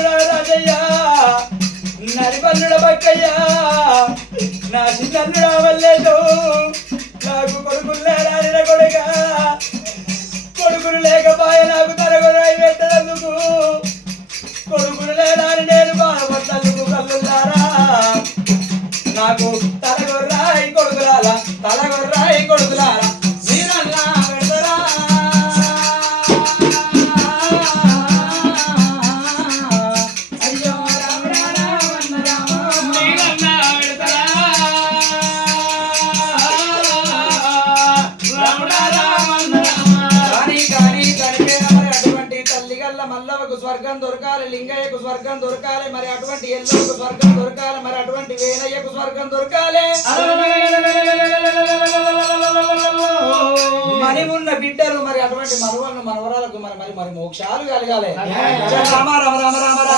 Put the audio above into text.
నరిపల్లుడు రాజయ్యా నరిపల్లుడ బక్కయ్యా నా చిన్నల్లుడా వల్లేదు నాకు కొడుకులు లేరాలిన కొడుగా కొడుకులు లేకపోయే నాకు తరగరాయి పెట్టనందుకు కొడుకులు లేరాని నేను బాధపడ్డందుకు కల్లులారా నాకు తలగొర్రాయి కొడుకులారా తలగొర్రాయి కొడుకులారా మీరన్నా పెడతారా అయ్యో మీరన్నా పెడతారా కానీ మరి అటువంటి తల్లిగల్ల మల్లవకు స్వర్గం దొరకాలి లింగయ్యకు స్వర్గం దొరకాలి మరి అటువంటి ఎల్లవకు స్వర్గం దొరకాలి మరి అటువంటి వేనయ్యకు స్వర్గం దొరకాలి మరి ఉన్న బిడ్డలు మరి అటువంటి మనవలను మనవరాలకు మరి మరి మరి మోక్షాలు కలగాలి రామ రామ రామ రామ